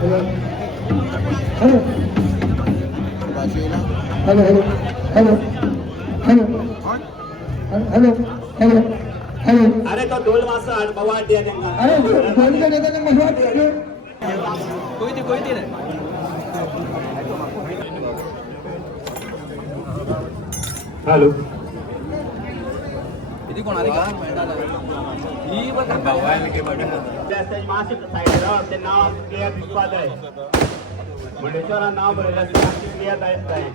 Hello hello hello hello hello hello hello hello. अरे तो ढोल वाजता बवाट द्या त्यांना. अरे ढोल का देता मग कोई रे. हॅलो. किती कोण आले का? ही बघा बवाल के बघा. त्याचे मासिक साइडला ते नाव क्लिअर दिसत आहे. मंडेश्वरा नाव भरलं क्लिअर आहे.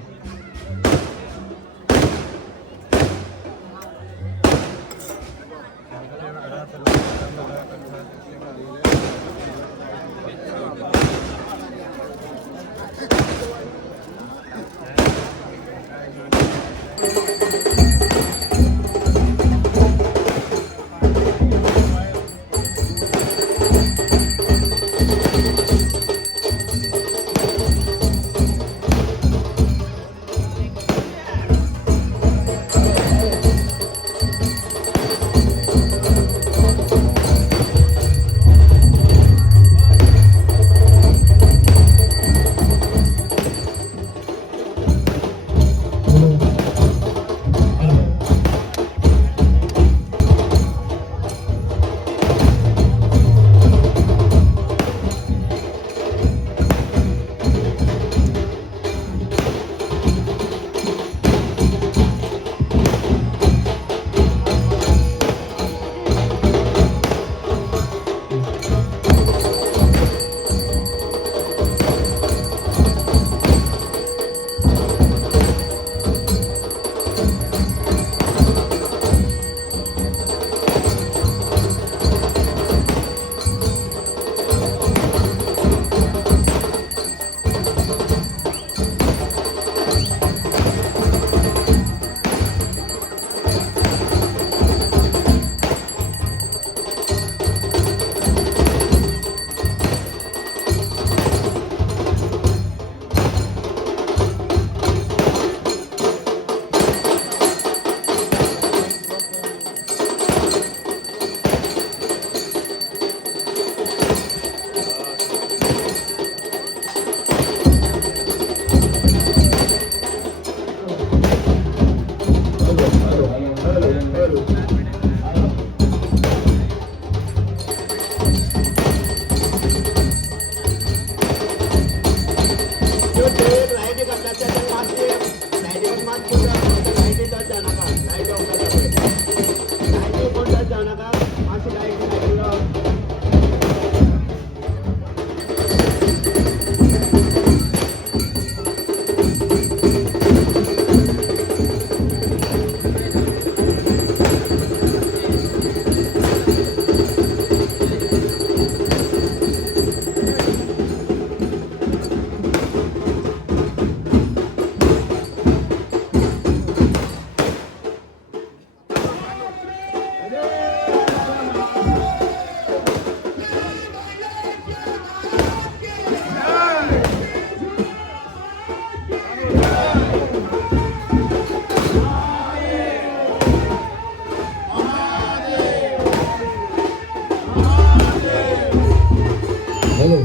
Hello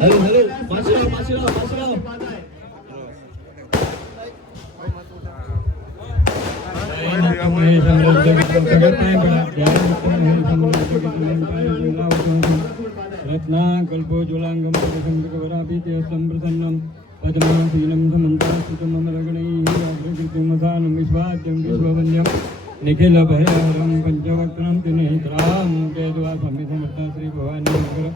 hello hello माशिराव Ratna कल्पोज्वलांगम संप्रसन्नम पद्मासीनं समन्तास्तुतमलगणैः अग्रकीर्तिमसानं विश्वाद्यं विश्ववन्द्यं निखिलभयहरं पंचवक्त्रं त्रिनेत्रां जयद्वा Swami Samarth Shri Bhavani Nagar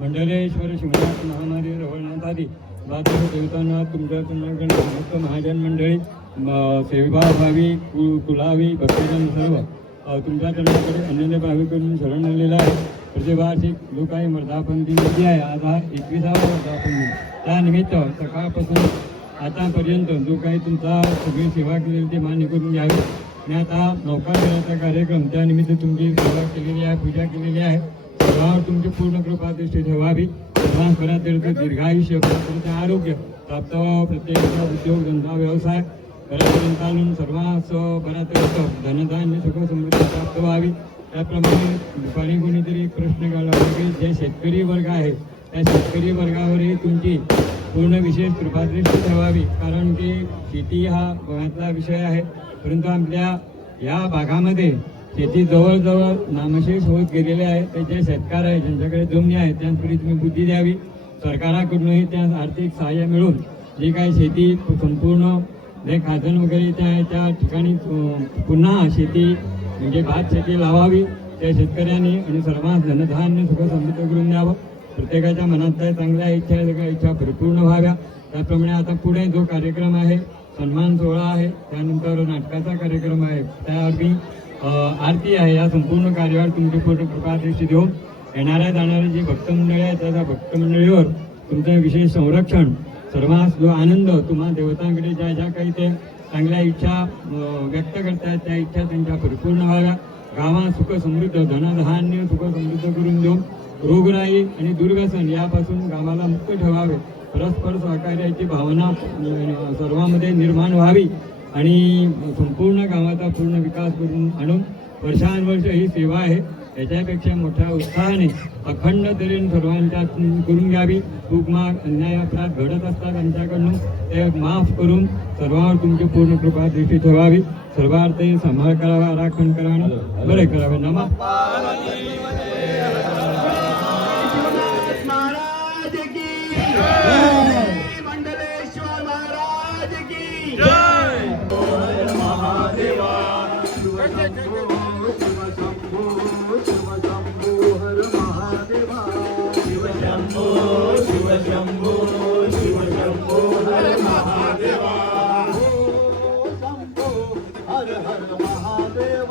Mandleshwar Shivnath महामारी रवळनाथादी वाद्य देवतांना तुमच्या समस्त महाजन मंडळी सेवाभावी कुलावी भक्तजन सर्व तुमच्या चरणाकडे अनन्य भावी करून शरण आलेला आहे. प्रतिवार्षिक जो काही वर्धापन दिन आहे, आज हा 21वा वर्धापन दिन. त्यानिमित्त सकाळपासून आतापर्यंत जो काही तुमचा सगळी सेवा केलेली ते मान्य करून घ्यावी. आणि आता नौकादलाचा कार्यक्रम त्यानिमित्त तुमची सेवा केलेली आहे, पूजा केलेली आहे. सर्वांवर तुमची पूर्ण कृपा दृष्टी ठेवावी. सर्वांपर्यंत दीर्घायुष्य, आरोग्य प्राप्त व्हावं. प्रत्येकाचा उद्योग धंदा व्यवसाय घरापर्यंत आणून सर्वांस बऱ्याच धनधान्य सुख समृद्धी प्राप्त व्हावी. त्याप्रमाणे दुपारी कोणीतरी एक प्रश्न काढला होता की जे शेतकरी वर्ग आहे त्या शेतकरी वर्गावरही तुमची पूर्ण विशेष कृपादृष्टी ठेवावी, कारण की शेती हा महत्त्वाचा विषय आहे. परंतु आपल्या या भागामध्ये शेती जवळजवळ नामशेष होत गेलेले आहे. ते जे शेतकरी आहे ज्यांच्याकडे जमिनी आहे त्यांच्याकडे तुम्ही बुद्धी द्यावी. सरकाराकडूनही त्या आर्थिक सहाय्य मिळून जी काही शेती संपूर्ण जे खाजण वगैरे त्या ठिकाणी पुन्हा शेती म्हणजे भात शेती लावावी त्या शेतकऱ्यांनी आणि सर्वांस धनधान्य सुख समृद्ध करून द्यावं. प्रत्येकाच्या मनात काय चांगल्या इच्छा आहे सगळ्या इच्छा परिपूर्ण व्हाव्या. त्याप्रमाणे आता पुढे जो कार्यक्रम आहे सन्मान सोहळा आहे, त्यानंतर नाटकाचा कार्यक्रम आहे, त्याआधी आरती आहे. या संपूर्ण कार्यावर तुमची पूर्ण कृपादृष्टी देऊन येणाऱ्या जाणारी जी भक्तमंडळी आहे त्या भक्तमंडळीवर तुमचं विशेष संरक्षण, सर्वांस जो आनंद तुम्हा देवतांकडे ज्या ज्या काही ते चांगल्या इच्छा व्यक्त करतात त्या इच्छा त्यांच्या परिपूर्ण व्हाव्या. गावात सुख समृद्ध धनधान्य सुख समृद्ध करून देऊन रोगराई आणि दुर्व्यसन यापासून गावाला मुक्त ठेवावे. परस्पर सहकार्याची भावना सर्वांमध्ये निर्माण व्हावी आणि संपूर्ण गावाचा पूर्ण विकास करून आणून वर्षानुवर्ष ही सेवा आहे याच्यापेक्षा मोठ्या उत्साहाने अखंड तऱ्हेने सर्वांच्या करून घ्यावी. चूकमाग अन्याय अपराध घडत असतात आमच्याकडून ते माफ करून सर्वांवर तुमची पूर्ण कृपा दृष्टी ठेवावी. सर्वार्थे सांभाळ करावा, राखण करावे, बरे करावे. नमः महाराज की मंडलेश्वर महाराज की महादेवा शिव शंभो हर महादेवा शिव शंभो हर महादेवा शंभो हर महादेव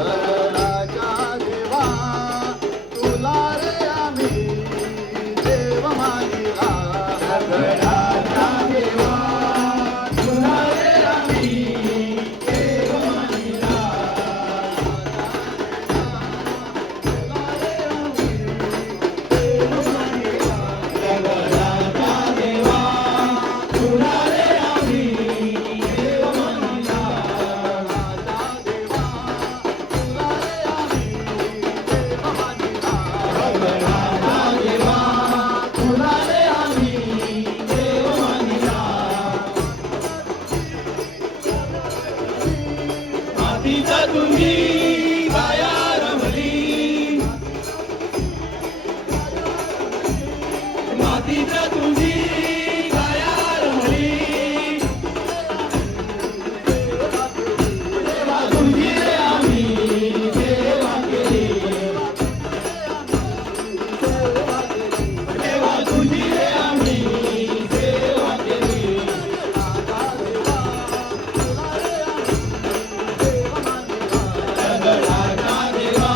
सगळाच्या देवा तुला रे आम्ही देव मानिला सगळाच्या देवा तुला रे आम्ही देव मानिला. सगळाच्या देवा तुला रे आम्ही देव मानिला. सगळाच्या देवा तुला रे आम्ही देव मानिला. मातीचा तुम्ही काया रमली, मातीचा तुम्ही काया रमली. देवा तुझी रे आम्ही सेवा केली, देवा तुझी रे आम्ही सेवा केली. सगळाच्या देवा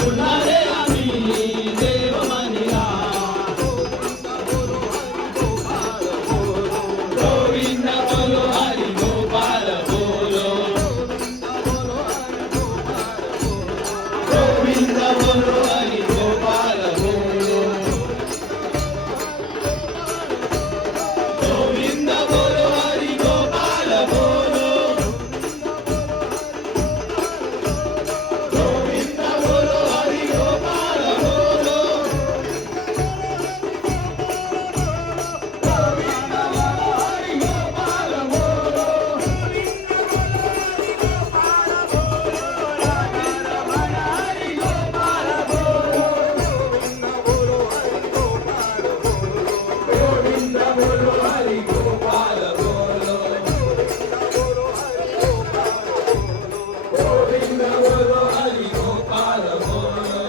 तुला रे आम्ही देव मानिला. गोविंद बोलो हरी गोपाल बोलो, गोविंद बोलो हरी गोपाल बोलो, गोविंद बोलो हरी गोपाल बोलो, गोविंद बोलो हरी गोपाल बोलो, गोविंद बोलो हरी गोपाल बोलो, राधा रमण हरी गोपाल बोलो, गोविंद बोलो हरी गोपाल बोलो, गोविंद बोलो हरी गोपाल बोलो.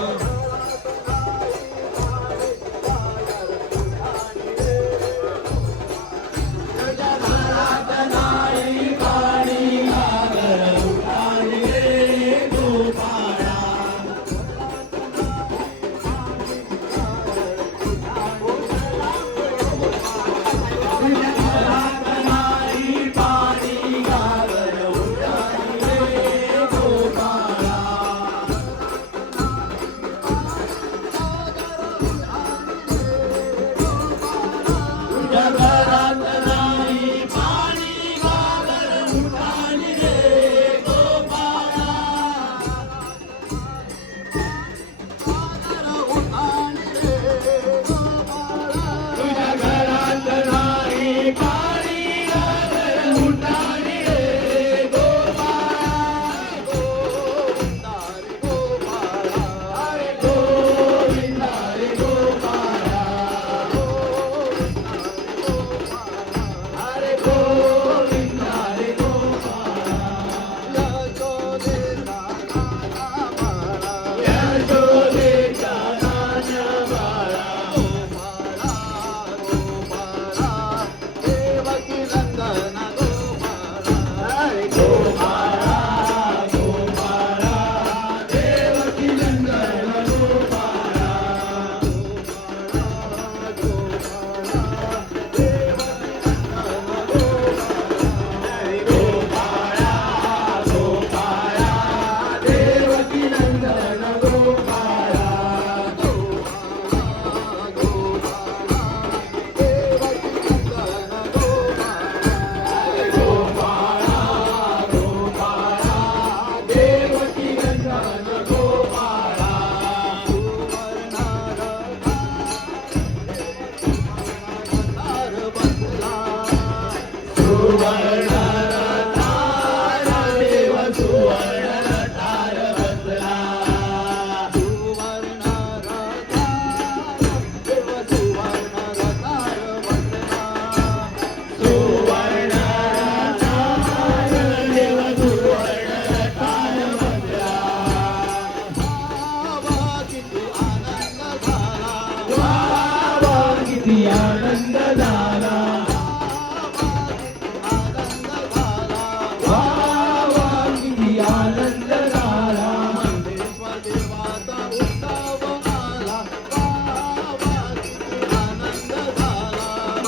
तुझ्या घरात नाही पाणी घागर उठाणी रे गोपाळा. तुझ्या घरात नाही पाणी घागर उठाणी रे गोपाळा.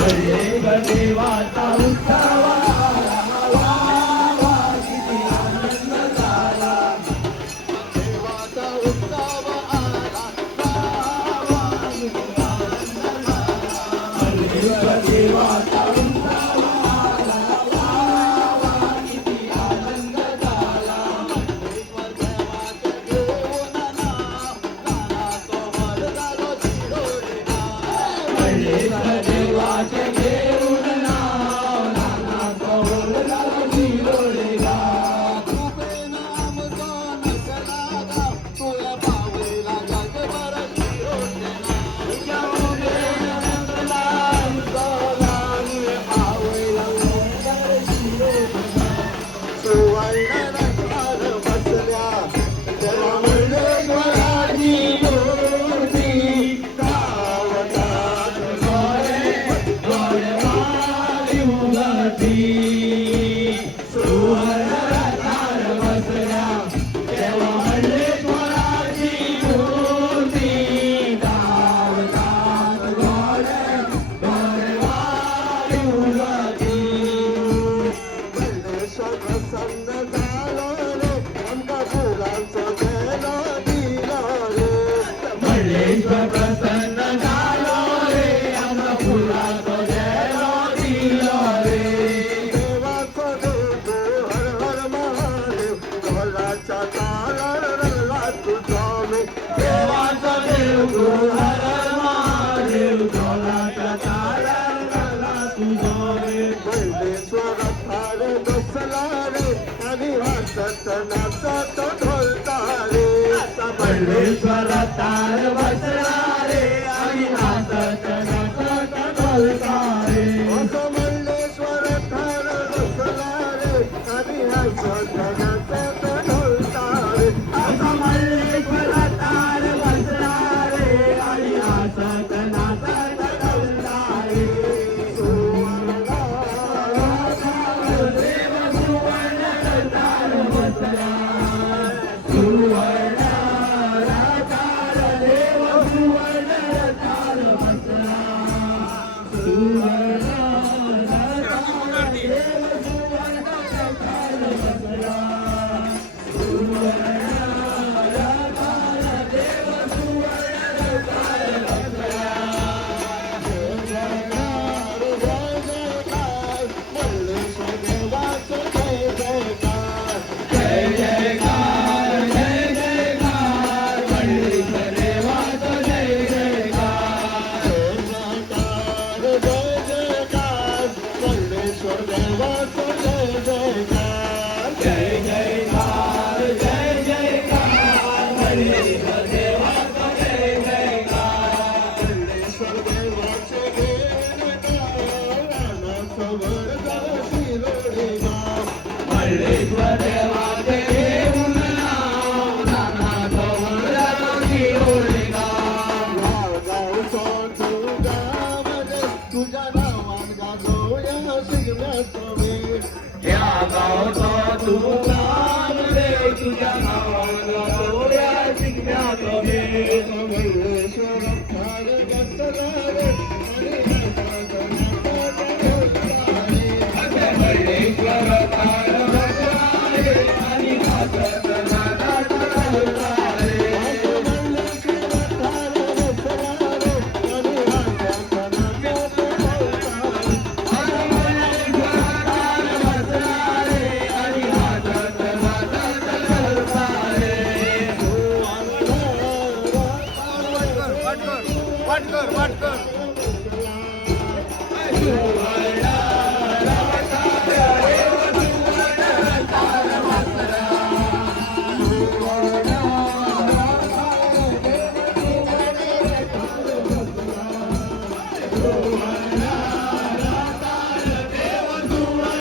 देवाचा उत्सव देवाचा उत्सव आला देवाचा देवाचे घेऊन नाव नाना कौल जिरोडेगा नाम तो नसला तुला पावला जगभर सुवर्ण रत्नार बसल्या जरा मंडळी मूर्ती गावतात मंडेश्वर प्रसन्न झालो रे आमका फुलांचं गेलो दिलो रे मंडेश्वर प्रसन्न झालो रे आमचा फुलाचं गेलो दिलो रे देवाचं दूत हर हर महादेव ढोलाच्या तालावर रंगला तुझा मी देवाचा देव तू हर हर महादेव ढोलाच्या तालावर रंगला तुझा रे मंडेश्वर थार बसला रे आणि वाजत नाचत ढोलता रे मंडेश्वर तार बसला रे आणि नाचत नाचत ढोलता रे असं मंडेश्वर थार बसला रे आणि वाजत नाचत ढोलता रे असा मल्लेश्वर तार बसला रे आणि नाचत नाचत ढोलता रे देव सुवर्ण तार बसला सुवर्ण तार देव सुवर्ण तार बसला सुवर्ण तार देव सुवर्ण तार बसला सुवर्ण तार देव सुवर्ण तार बसला जय जयकार जय जयकार मंडेश्वर देवाचा जय जयकार जय जयकार जय जयकार मंडेश्वर देवाचा जय जयकार मंडेश्वर देवाचे घेऊन नाव नाना गौरला शिरोडेगा तुझ्या नावान गाजवया शिगम्याचं वेळ या गावचा तू नाम रे तुझ्या नावानं गौऱ्या शिकण्याचं वेळ मंगळेश्वर फार बसला रे मंडेश्वर तार बसला रे आणि नाचत नाचत ढोलता रे वाट कर